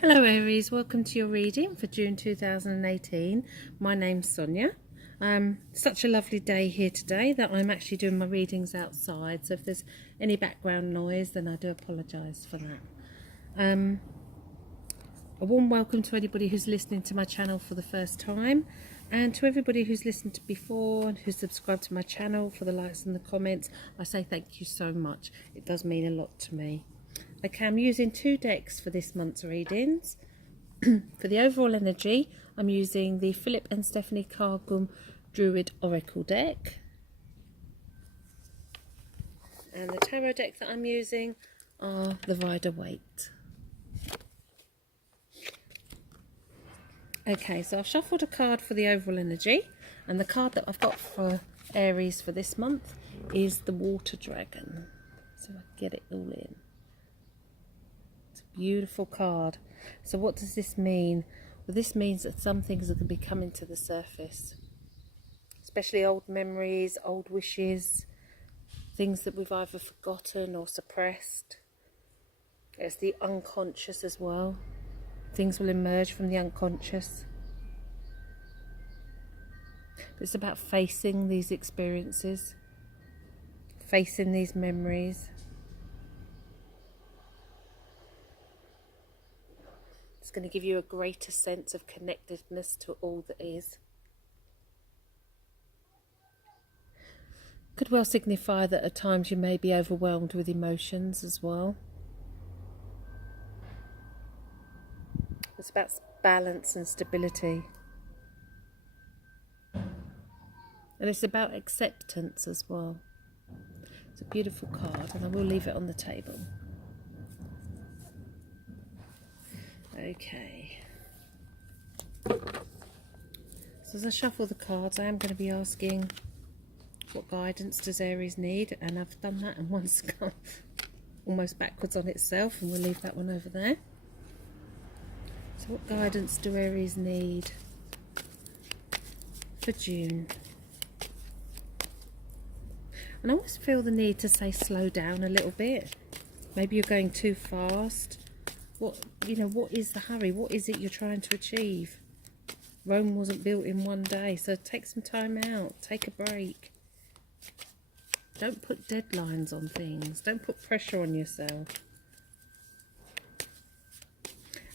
Hello Aries, welcome to your reading for June 2018. My name's Sonia. Such a lovely day here today that I'm actually doing my readings outside, so if there's any background noise then I do apologise for that. A warm welcome to anybody who's listening to my channel for the first time, and to everybody who's listened to before and who's subscribed to my channel. For the likes and the comments, I say thank you so much. It does mean a lot to me. Okay, I'm using two decks for this month's readings. For the overall energy, I'm using the Philip and Stephanie Cargum Druid Oracle deck. And the tarot deck that I'm using are the Rider-Waite. Okay, so I've shuffled a card for the overall energy, and the card that I've got for Aries for this month is the Water Dragon. So I get it all in. Beautiful card. So what does this mean? Well, this means that some things are going to be coming to the surface, especially old memories, old wishes, things that we've either forgotten or suppressed. It's the unconscious as well. Things will emerge from the unconscious. But it's about facing these experiences, facing these memories. It's going to give you a greater sense of connectedness to all that is. Could well signify that at times you may be overwhelmed with emotions as well. It's about balance and stability. And it's about acceptance as well. It's a beautiful card, and I will leave it on the table. Okay, so as I shuffle the cards, I am going to be asking what guidance does Aries need, and I've done that, and one's gone almost backwards on itself, and we'll leave that one over there. So what guidance do Aries need for June? And I always feel the need to say slow down a little bit. Maybe you're going too fast. What is the hurry? What is it you're trying to achieve? Rome wasn't built in one day, so take some time out. Take a break. Don't put deadlines on things. Don't put pressure on yourself.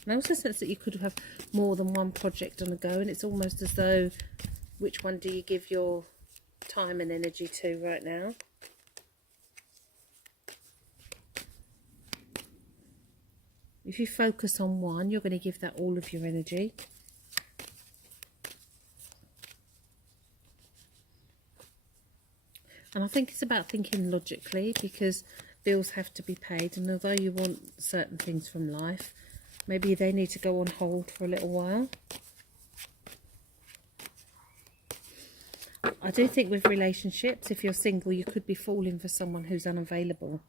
And I also sense that you could have more than one project on the go, and it's almost as though, which one do you give your time and energy to right now? If you focus on one, you're going to give that all of your energy. And I think it's about thinking logically, because bills have to be paid. And although you want certain things from life, maybe they need to go on hold for a little while. I do think with relationships, if you're single, you could be falling for someone who's unavailable.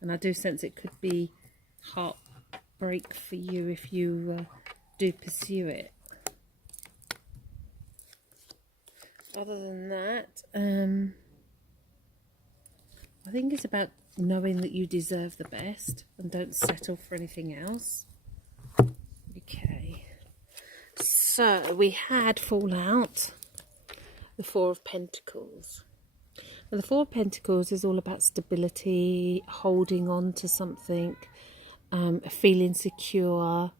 And I do sense it could be heartbreak for you if you do pursue it. Other than that, I think it's about knowing that you deserve the best and don't settle for anything else. Okay, so we had fallout, the Four of Pentacles. Now, the Four of Pentacles is all about stability, holding on to something, feeling secure.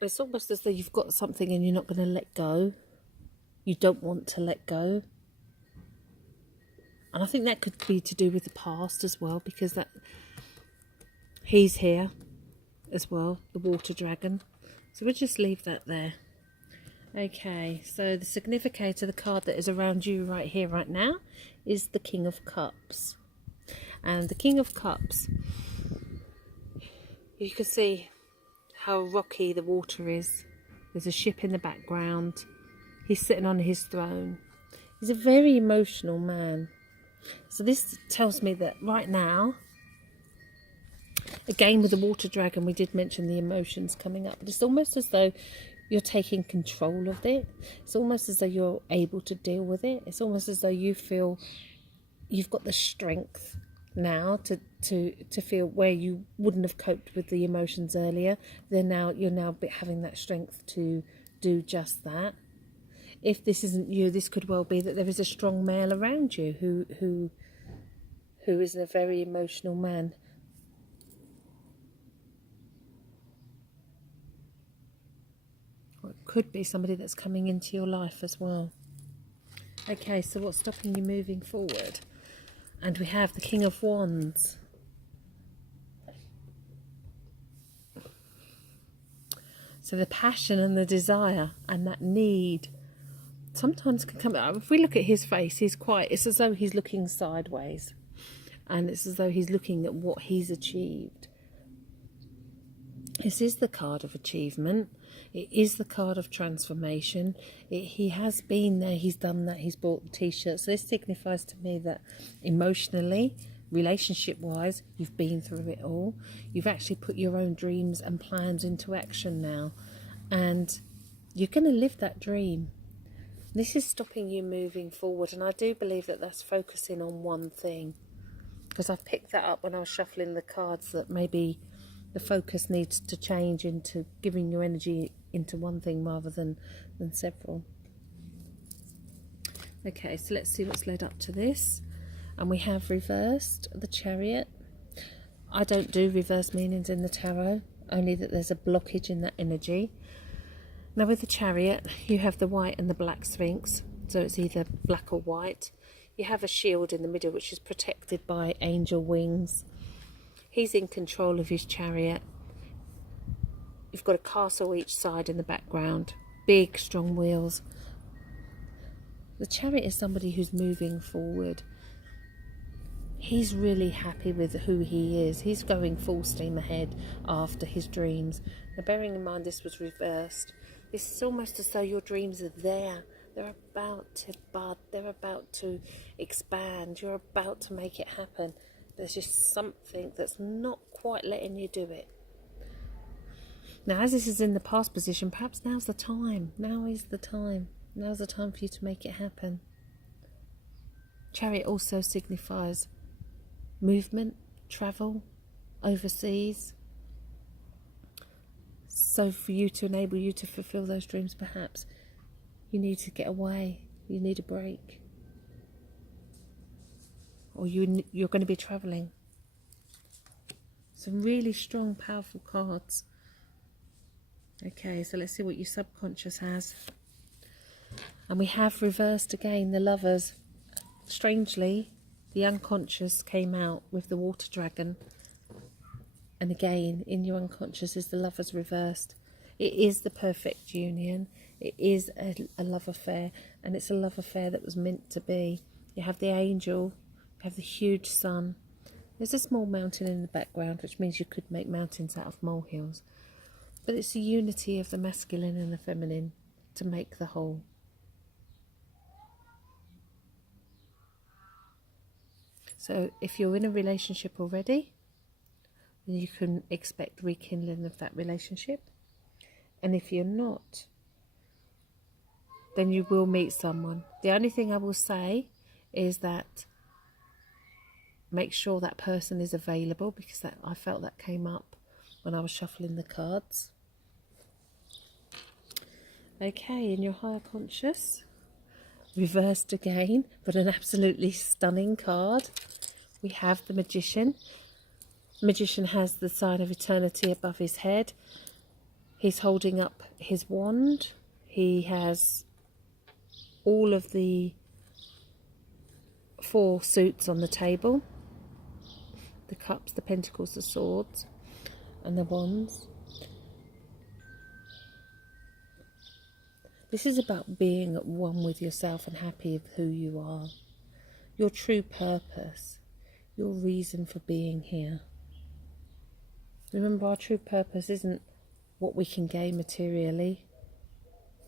It's almost as though you've got something and you're not going to let go. You don't want to let go. And I think that could be to do with the past as well, because that he's here as well, the Water Dragon. So we'll just leave that there. Okay, so the significator, the card that is around you right here, right now, is the King of Cups. And the King of Cups, you can see how rocky the water is. There's a ship in the background. He's sitting on his throne. He's a very emotional man. So this tells me that right now, again with the Water Dragon, we did mention the emotions coming up, but it's almost as though you're taking control of it. It's almost as though you're able to deal with it. It's almost as though you feel you've got the strength now to feel where you wouldn't have coped with the emotions earlier. You're now having that strength to do just that. If this isn't you, this could well be that there is a strong male around you who is a very emotional man. Or it could be somebody that's coming into your life as well. Okay, so what's stopping you moving forward? And we have the King of Wands. So the passion and the desire and that need sometimes can come. If we look at his face, it's as though he's looking sideways. And it's as though he's looking at what he's achieved. This is the card of achievement. It is the card of transformation. He has been there, he's done that, he's bought the t-shirt. So this signifies to me that emotionally, relationship-wise, you've been through it all. You've actually put your own dreams and plans into action now. And you're going to live that dream. This is stopping you moving forward. And I do believe that that's focusing on one thing. Because I picked that up when I was shuffling the cards, that maybe the focus needs to change into giving your energy into one thing rather than several. Okay, so let's see what's led up to this. And we have reversed the Chariot. I don't do reverse meanings in the tarot, only that there's a blockage in that energy. Now with the Chariot, you have the white and the black Sphinx, so it's either black or white. You have a shield in the middle which is protected by angel wings. He's in control of his chariot. You've got a castle each side in the background. Big, strong wheels. The Chariot is somebody who's moving forward. He's really happy with who he is. He's going full steam ahead after his dreams. Now, bearing in mind this was reversed, this is almost as though your dreams are there. They're about to bud. They're about to expand. You're about to make it happen. There's just something that's not quite letting you do it. Now, as this is in the past position, perhaps now's the time. Now is the time. Now's the time for you to make it happen. Chariot also signifies movement, travel, overseas. So for you to enable you to fulfill those dreams, perhaps you need to get away. You need a break. Or you're going to be travelling. Some really strong, powerful cards. Okay, so let's see what your subconscious has. And we have reversed again the Lovers. Strangely, the unconscious came out with the water dragon. And again, in your unconscious is the Lovers reversed. It is the perfect union. It is a love affair. And it's a love affair that was meant to be. You have the angel. You have the huge sun. There's a small mountain in the background, which means you could make mountains out of molehills. But it's the unity of the masculine and the feminine to make the whole. So if you're in a relationship already, then you can expect rekindling of that relationship. And if you're not, then you will meet someone. The only thing I will say is that make sure that person is available, because I felt that came up when I was shuffling the cards. Okay, in your higher conscious, reversed again, but an absolutely stunning card. We have the Magician. The Magician has the sign of eternity above his head. He's holding up his wand. He has all of the 4 suits on the table. The cups, the pentacles, the swords, and the wands. This is about being at one with yourself and happy with who you are. Your true purpose. Your reason for being here. Remember, our true purpose isn't what we can gain materially.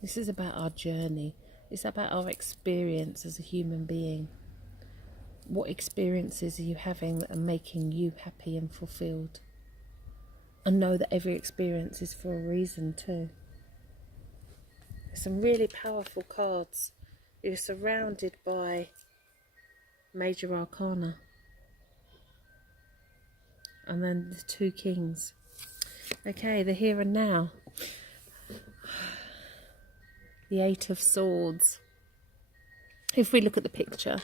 This is about our journey. It's about our experience as a human being. What experiences are you having that are making you happy and fulfilled? And know that every experience is for a reason too. There's some really powerful cards. You're surrounded by Major Arcana. And then the 2 Kings. Okay, the here and now. The 8 of Swords. If we look at the picture,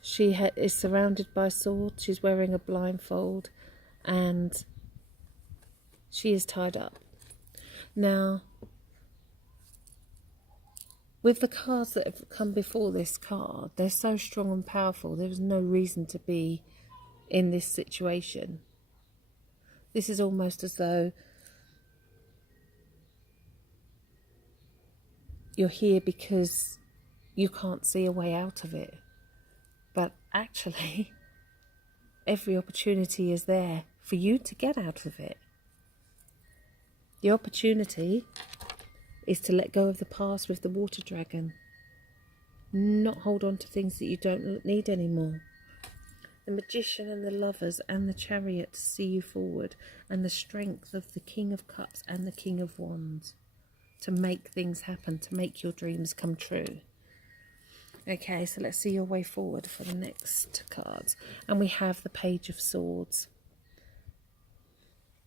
she is surrounded by swords. She's wearing a blindfold and she is tied up. Now, with the cards that have come before this card, they're so strong and powerful. There is no reason to be in this situation. This is almost as though you're here because you can't see a way out of it. But actually, every opportunity is there for you to get out of it. The opportunity is to let go of the past with the water dragon. Not hold on to things that you don't need anymore. The Magician and the Lovers and the Chariot to see you forward. And the strength of the King of Cups and the King of Wands to make things happen, to make your dreams come true. Okay, so let's see your way forward for the next cards. And we have the Page of Swords.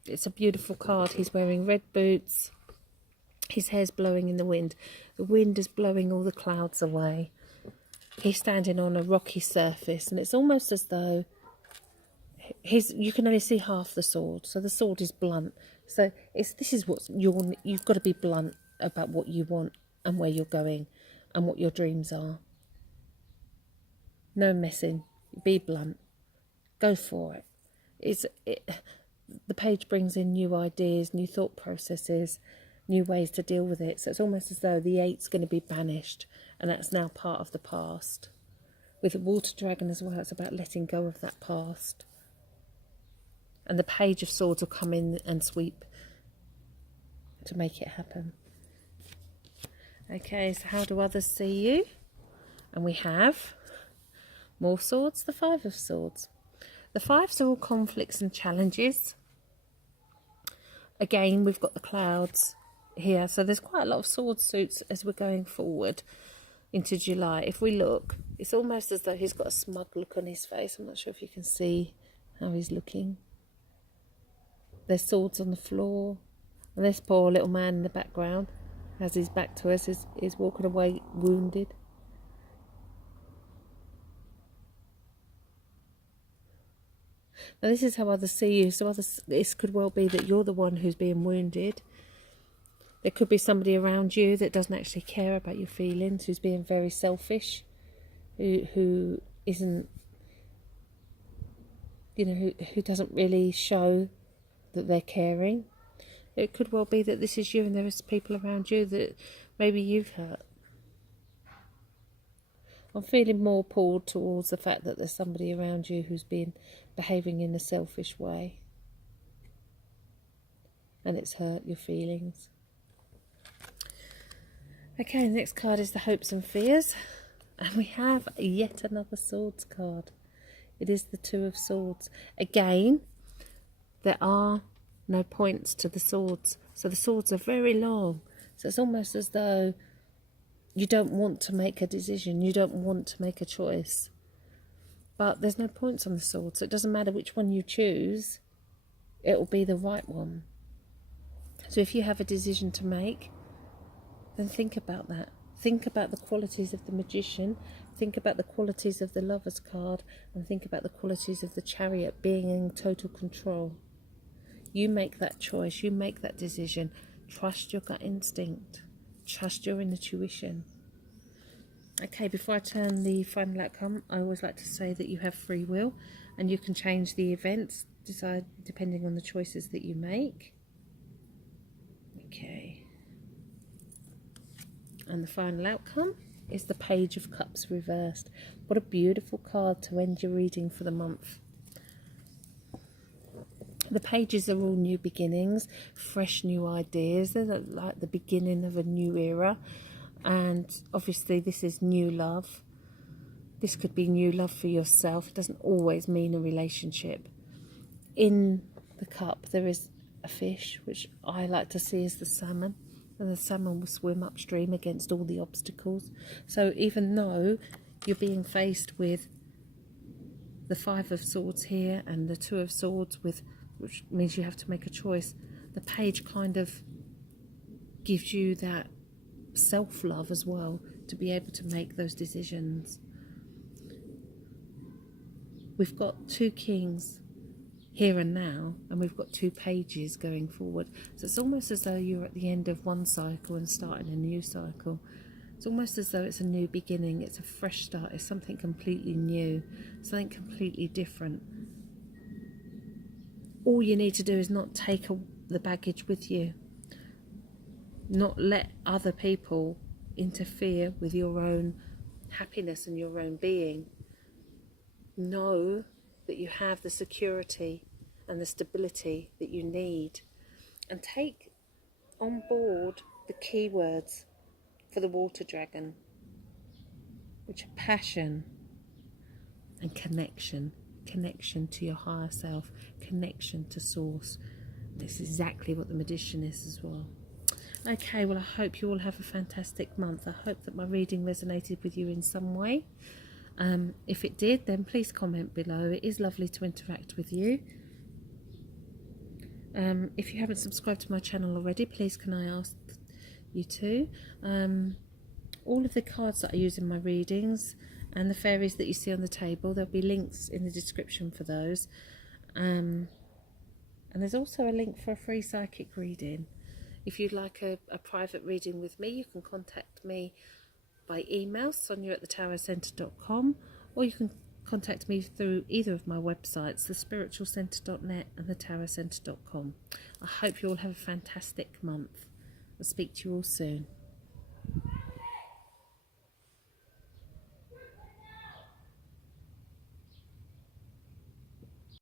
It's a beautiful card. He's wearing red boots. His hair's blowing in the wind. The wind is blowing all the clouds away. He's standing on a rocky surface, and it's almost as though you can only see half the sword. So the sword is blunt. So this is what you've got to be blunt about what you want and where you're going and what your dreams are. No messing. Be blunt. Go for it. The page brings in new ideas, new thought processes, new ways to deal with it. So it's almost as though the 8's going to be banished, and that's now part of the past. With the water dragon as well, it's about letting go of that past. And the Page of Swords will come in and sweep to make it happen. Okay, so how do others see you? And we have more swords, the 5 of Swords. The 5s are all conflicts and challenges. Again, we've got the clouds here. So there's quite a lot of sword suits as we're going forward into July. If we look, it's almost as though he's got a smug look on his face. I'm not sure if you can see how he's looking. There's swords on the floor. And this poor little man in the background, has his back to us, is walking away wounded. Now this is how others see you. So this could well be that you're the one who's being wounded. There could be somebody around you that doesn't actually care about your feelings, who's being very selfish, who isn't, who doesn't really show that they're caring. It could well be that this is you and there is people around you that maybe you've hurt. I'm feeling more pulled towards the fact that there's somebody around you who's been behaving in a selfish way. And it's hurt your feelings. Okay, the next card is the Hopes and Fears. And we have yet another Swords card. It is the 2 of Swords. Again, there are no points to the swords. So the swords are very long. So it's almost as though you don't want to make a decision. You don't want to make a choice. But there's no points on the sword. So it doesn't matter which one you choose. It will be the right one. So if you have a decision to make, then think about that. Think about the qualities of the Magician. Think about the qualities of the Lover's card. And think about the qualities of the Chariot, being in total control. You make that choice. You make that decision. Trust your gut instinct. Trust your intuition. Okay, before I turn the final outcome, I always like to say that you have free will and you can change the events depending on the choices that you make. Okay. And the final outcome is the Page of Cups reversed. What a beautiful card to end your reading for the month. The pages are all new beginnings, fresh new ideas. They're like the beginning of a new era. And obviously this is new love. This could be new love for yourself. It doesn't always mean a relationship. In the cup there is a fish, which I like to see as the salmon. And the salmon will swim upstream against all the obstacles. So even though you're being faced with the Five of Swords here and the Two of Swords, which means you have to make a choice. The Page kind of gives you that self-love as well, to be able to make those decisions. We've got two Kings here and now, and we've got two Pages going forward. So it's almost as though you're at the end of one cycle and starting a new cycle. It's almost as though it's a new beginning, it's a fresh start, it's something completely new, something completely different. All you need to do is not take the baggage with you. Not let other people interfere with your own happiness and your own being. Know that you have the security and the stability that you need, and take on board the keywords for the water dragon, which are passion and connection to your higher self, connection to source. This is exactly what the Magician is as well. Okay, well, I hope you all have a fantastic month. I hope that my reading resonated with you in some way. If it did, then please comment below. It is lovely to interact with you. If you haven't subscribed to my channel already, please can I ask you to. All of the cards that I use in my readings and the fairies that you see on the table, there'll be links in the description for those. And there's also a link for a free psychic reading. If you'd like a private reading with me, you can contact me by email, sonia@thetarocentre.com, or you can contact me through either of my websites, thespiritualcentre.net and thetarocentre.com. I hope you all have a fantastic month. I'll speak to you all soon.